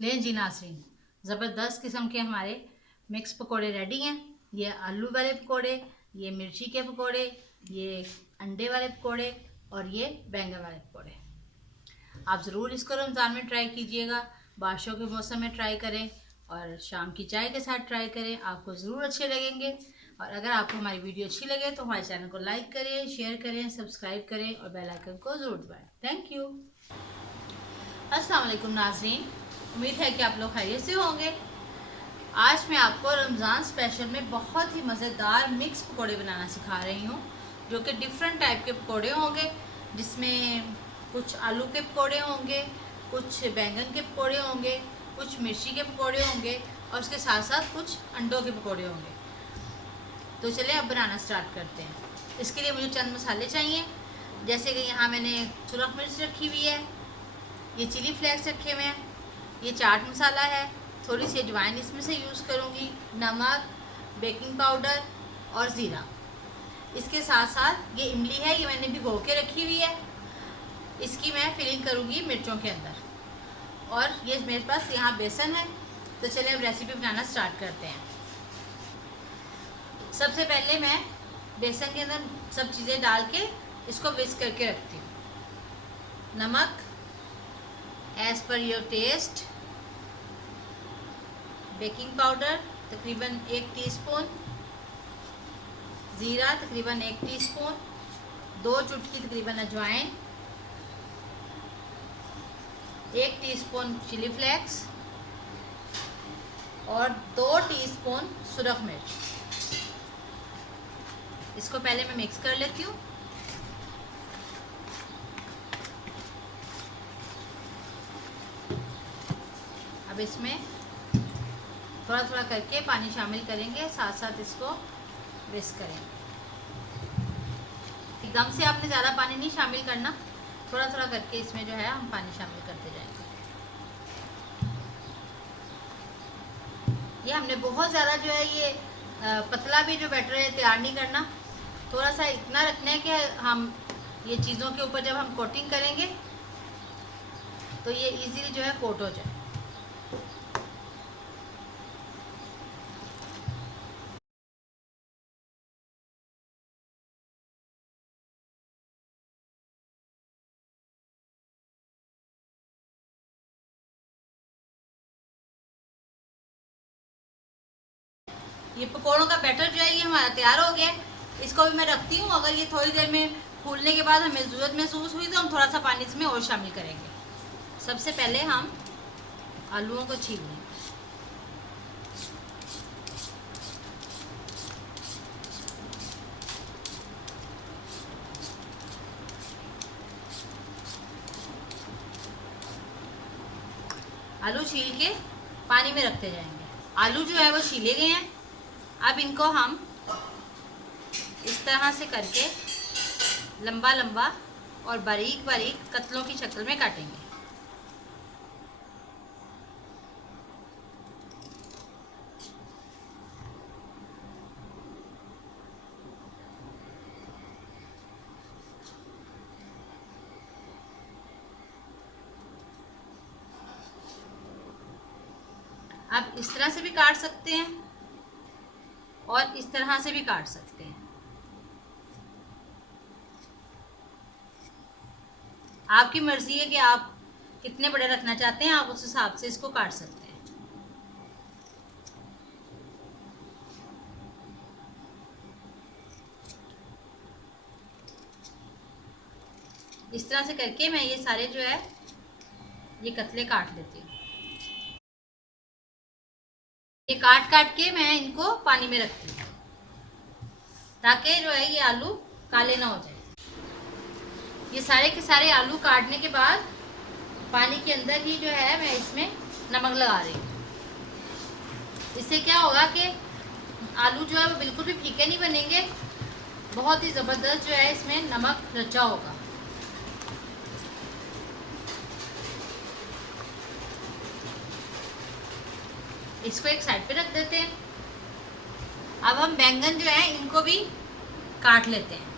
लें जी नाज़रीन, ज़बरदस्त किस्म के हमारे मिक्स पकोड़े रेडी हैं। ये आलू वाले पकोड़े, ये मिर्ची के पकोड़े, ये अंडे वाले पकोड़े और ये बैंगन वाले पकोड़े। आप ज़रूर इसको रमज़ान में ट्राई कीजिएगा, बारिशों के मौसम में ट्राई करें और शाम की चाय के साथ ट्राई करें, आपको ज़रूर अच्छे लगेंगे। और अगर आपको हमारी वीडियो अच्छी लगे तो हमारे चैनल को लाइक करें, शेयर करें, सब्सक्राइब करें और बेल आइकन को ज़रूर दबाएं। Thank you. अस्सलाम वालेकुम नाज़रीन, उम्मीद है कि आप लोग खैरियत से होंगे। आज मैं आपको रमज़ान स्पेशल में बहुत ही मज़ेदार मिक्स पकोड़े बनाना सिखा रही हूँ, जो कि डिफरेंट टाइप के पकोड़े होंगे, जिसमें कुछ आलू के पकोड़े होंगे, कुछ बैंगन के पकोड़े होंगे, कुछ मिर्ची के पकोड़े होंगे और उसके साथ साथ कुछ अंडों के पकोड़े होंगे। तो चलिए अब बनाना स्टार्ट करते हैं। इसके लिए मुझे चंद मसाले चाहिए, जैसे कि यहाँ मैंने सुरख मिर्च रखी हुई है, ये चिली फ्लेक्स रखे हुए हैं, ये चाट मसाला है, थोड़ी सी अजवाइन इसमें से यूज़ करूँगी, नमक, बेकिंग पाउडर और ज़ीरा। इसके साथ साथ ये इमली है, ये मैंने भिगो के रखी हुई है, इसकी मैं फिलिंग करूँगी मिर्चों के अंदर। और ये मेरे पास यहाँ बेसन है। तो चलिए अब रेसिपी बनाना स्टार्ट करते हैं। सबसे पहले मैं बेसन के अंदर सब चीज़ें डाल के इसको विस्क करके रखती हूँ। नमक as per your test, baking powder तकरीबन 1 टीस्पून, ज़ीरा तकरीबन 1 टीस्पून, 2 चुटकी तकरीबन अजवाइन, 1 टीस्पून चिली फ्लेक्स और 2 टीस्पून सुरख मिर्च। इसको पहले मैं मिक्स कर लेती हूँ। अब इसमें थोड़ा थोड़ा करके पानी शामिल करेंगे, साथ साथ इसको विस्क करेंगे। एकदम से आपने ज़्यादा पानी नहीं शामिल करना, थोड़ा थोड़ा करके इसमें जो है हम पानी शामिल करते जाएंगे। ये हमने बहुत ज़्यादा जो है ये पतला भी जो बैटर है तैयार नहीं करना, थोड़ा सा इतना रखना है कि हम ये चीज़ों के ऊपर जब हम कोटिंग करेंगे तो ये इजीली जो है कोट हो जाए। ये पकोड़ों का बैटर जो है ये हमारा तैयार हो गया है। इसको भी मैं रखती हूँ, अगर ये थोड़ी देर में फूलने के बाद हमें ज़रूरत महसूस हुई तो हम थोड़ा सा पानी इसमें और शामिल करेंगे। सबसे पहले हम आलूओं को छील लेंगे। आलू छील के पानी में रखते जाएंगे। आलू जो है वो छीले गए हैं। अब इनको हम इस तरह से करके लंबा लंबा और बारीक बारीक कतलों की शक्ल में काटेंगे। आप इस तरह से भी काट सकते हैं और इस तरह से भी काट सकते हैं। आपकी मर्ज़ी है कि आप कितने बड़े रखना चाहते हैं, आप उस हिसाब से इसको काट सकते हैं। इस तरह से करके मैं ये सारे जो है ये कतले काट लेती हूँ। ये काट काट के मैं इनको पानी में रखती हूँ ताकि जो है ये आलू काले ना हो जाए। ये सारे के सारे आलू काटने के बाद पानी के अंदर ही जो है मैं इसमें नमक लगा रही हूँ। इससे क्या होगा कि आलू जो है वो बिल्कुल भी फीके नहीं बनेंगे, बहुत ही ज़बरदस्त जो है इसमें नमक रचा होगा। इसको एक साइड पे रख देते हैं। अब हम बैंगन जो है इनको भी काट लेते हैं।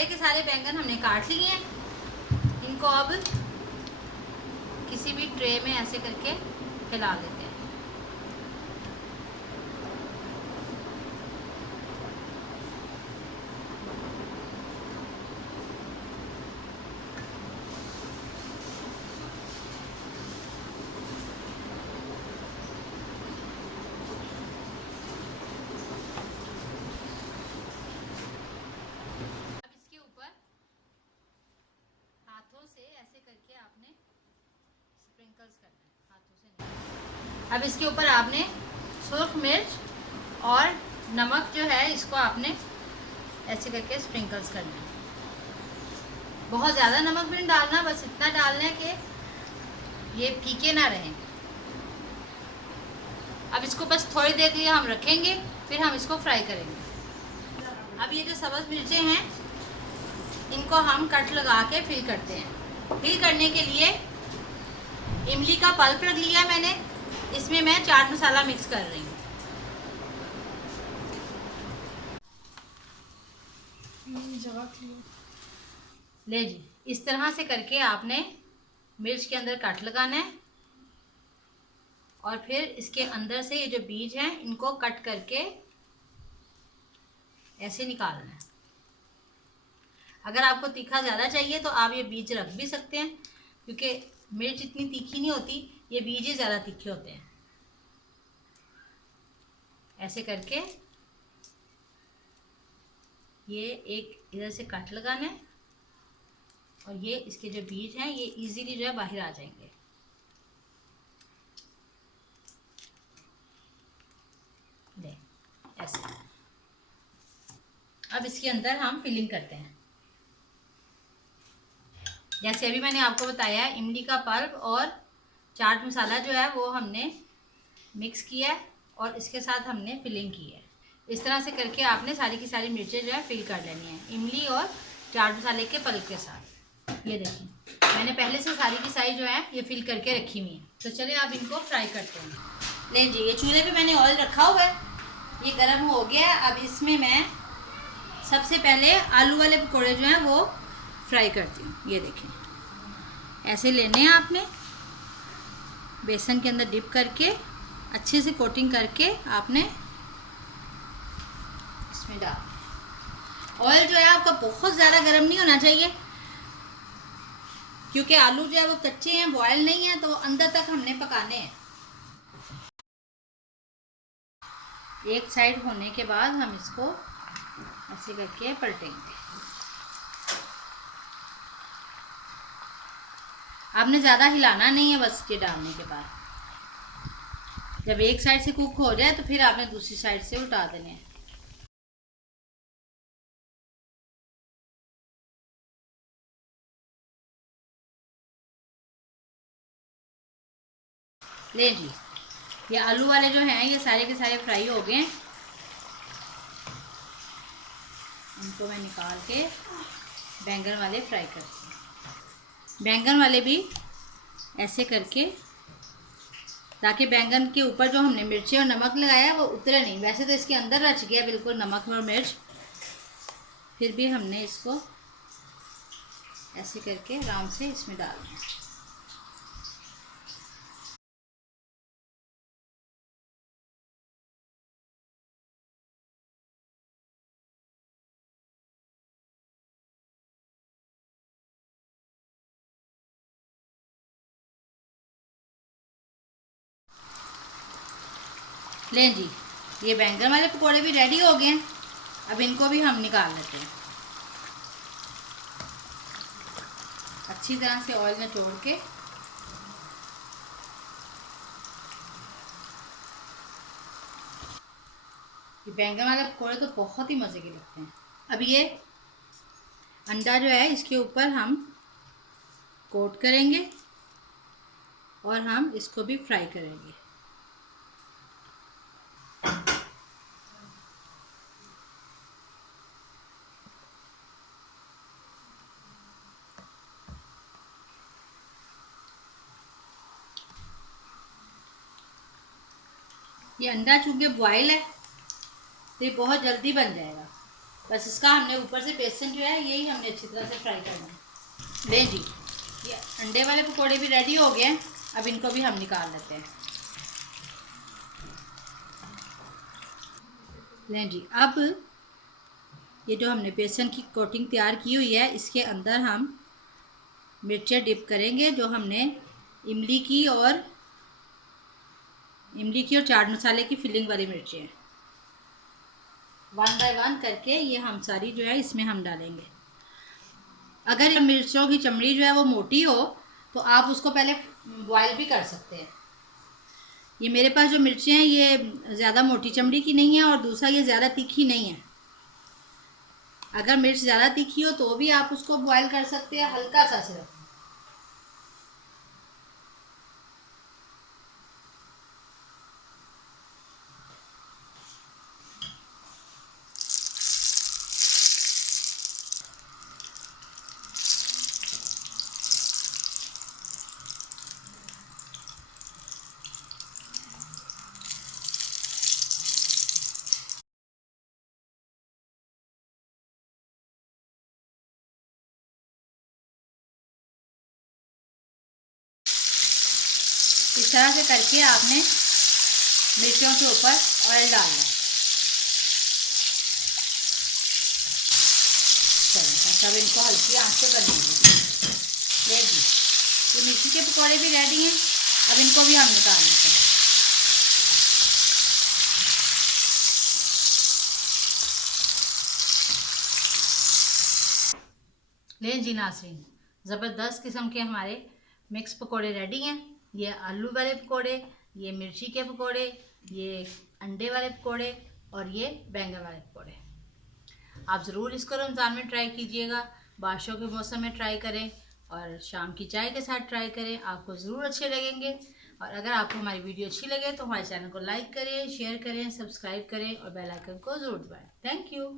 सारे के सारे बैंगन हमने काट लिए हैं। इनको अब किसी भी ट्रे में ऐसे करके फैला लेते हैं। हाथों से ऐसे करके आपने स्प्रिंकल्स करना है, हाथों से नहीं। अब इसके ऊपर आपने सुर्ख मिर्च और नमक जो है इसको आपने ऐसे करके स्प्रिंकल्स करना है। बहुत ज़्यादा नमक भी नहीं डालना, बस इतना डालना है कि ये फीके ना रहें। अब इसको बस थोड़ी देर के लिए हम रखेंगे, फिर हम इसको फ्राई करेंगे। अब ये जो सब्ज़ मिर्चें हैं इनको हम कट लगा के फिल करते हैं। फिल करने के लिए इमली का पल्प रख लिया मैंने, इसमें मैं चाट मसाला मिक्स कर रही हूँ। ले जी, इस तरह से करके आपने मिर्च के अंदर कट लगाना है और फिर इसके अंदर से ये जो बीज हैं इनको कट करके ऐसे निकालना है। अगर आपको तीखा ज़्यादा चाहिए तो आप ये बीज रख भी सकते हैं, क्योंकि मिर्च इतनी तीखी नहीं होती, ये बीज ही ज़्यादा तीखे होते हैं। ऐसे करके ये एक इधर से कट लगाना है और ये इसके जो बीज हैं ये इजीली जो है बाहर आ जाएंगे। ले ऐसे। अब इसके अंदर हम फिलिंग करते हैं। जैसे अभी मैंने आपको बताया, इमली का पल्प और चाट मसाला जो है वो हमने मिक्स किया है और इसके साथ हमने फिलिंग की है। इस तरह से करके आपने सारी की सारी मिर्चें जो है फिल कर लेनी है इमली और चाट मसाले के पल्प के साथ। ये देखिए मैंने पहले से सारी की सारी जो है ये फिल करके रखी हुई है। तो चलिए आप इनको फ्राई करते हैं। ले जी, ये चूल्हे पे मैंने ऑयल रखा हुआ है, ये गर्म हो गया है। अब इसमें मैं सबसे पहले आलू वाले पकौड़े जो हैं वो फ्राई करती हूँ। ये देखें, ऐसे लेने हैं आपने, बेसन के अंदर डिप करके अच्छे से कोटिंग करके आपने इसमें डाल। ऑयल जो है आपका बहुत ज़्यादा गर्म नहीं होना चाहिए, क्योंकि आलू जो है वो कच्चे हैं, बॉयल नहीं है, तो अंदर तक हमने पकाने हैं। एक साइड होने के बाद हम इसको ऐसे करके पलटेंगे। आपने ज़्यादा हिलाना नहीं है, बस ये डालने के बाद जब एक साइड से कुक हो जाए तो फिर आपने दूसरी साइड से उल्टा देने हैं। ले जी, ये आलू वाले जो हैं ये सारे के सारे फ्राई हो गए हैं। इनको मैं निकाल के बैंगन वाले फ्राई करती हूँ। बैंगन वाले भी ऐसे करके, ताकि बैंगन के ऊपर जो हमने मिर्ची और नमक लगाया है वो उतरे नहीं। वैसे तो इसके अंदर रच गया बिल्कुल नमक और मिर्च, फिर भी हमने इसको ऐसे करके आराम से इसमें डालना है। लें जी, ये बैंगन वाले पकोड़े भी रेडी हो गए हैं। अब इनको भी हम निकाल लेते हैं। अच्छी तरह से ऑयल में छोड़ के ये बैंगन वाले पकोड़े तो बहुत ही मज़े के लगते हैं। अब ये अंडा जो है इसके ऊपर हम कोट करेंगे और हम इसको भी फ्राई करेंगे। ये अंडा चूँकि बॉयल है तो ये बहुत जल्दी बन जाएगा। बस इसका हमने ऊपर से बेसन जो है यही हमने अच्छी तरह से फ्राई करना है। ले जी, ये अंडे वाले पकोड़े भी रेडी हो गए हैं। अब इनको भी हम निकाल लेते हैं। लें जी, अब ये जो हमने बेसन की कोटिंग तैयार की हुई है इसके अंदर हम मिर्चें डिप करेंगे, जो हमने इमली की और चाट मसाले की फिलिंग वाली मिर्चें हैं। 1 बाय 1 करके ये हम सारी जो है इसमें हम डालेंगे। अगर मिर्चों की चमड़ी जो है वो मोटी हो तो आप उसको पहले बॉयल भी कर सकते हैं। ये मेरे पास जो मिर्चें हैं ये ज़्यादा मोटी चमड़ी की नहीं है और दूसरा ये ज़्यादा तीखी नहीं है। अगर मिर्च ज़्यादा तीखी हो तो भी आप उसको बॉयल कर सकते हैं, हल्का सा सिर्फ। इस तरह से करके आपने मिर्चों के ऊपर ऑयल डालना है। चलो सब इनको हल्की आंच पे कर लेंगे। रेडी, ये मिर्ची के पकौड़े भी रेडी हैं। अब इनको भी हम निकाल लेते हैं। लें जी नाज़रीन, ज़बरदस्त किस्म के हमारे मिक्स पकोड़े रेडी हैं। ये आलू वाले पकोड़े, ये मिर्ची के पकोड़े, ये अंडे वाले पकोड़े और ये बैंगन वाले पकोड़े। आप ज़रूर इसको रमज़ान में ट्राई कीजिएगा, बारिशों के मौसम में ट्राई करें और शाम की चाय के साथ ट्राई करें, आपको ज़रूर अच्छे लगेंगे। और अगर आपको हमारी वीडियो अच्छी लगे तो हमारे चैनल को लाइक करें, शेयर करें, सब्सक्राइब करें और बेल आइकन को ज़रूर दबाएं। Thank you.